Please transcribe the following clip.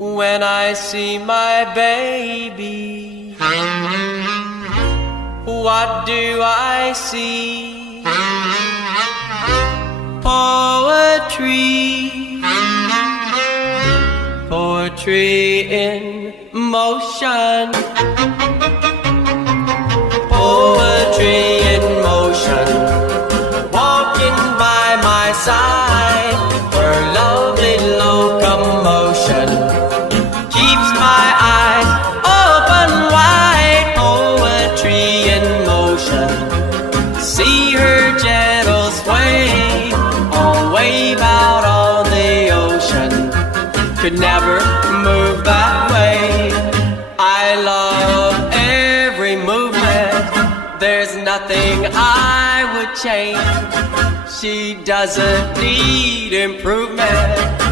when I see my baby. What do I see? Poetry, poetry in motion. Poetry in motion, walking by my side, her lovely locomotion keeps my eyes open wide. Poetry in motion, see her gentle sway, a wave out on the ocean could never move that way. I love every movement, there's nothing I would change. She doesn't need improvement.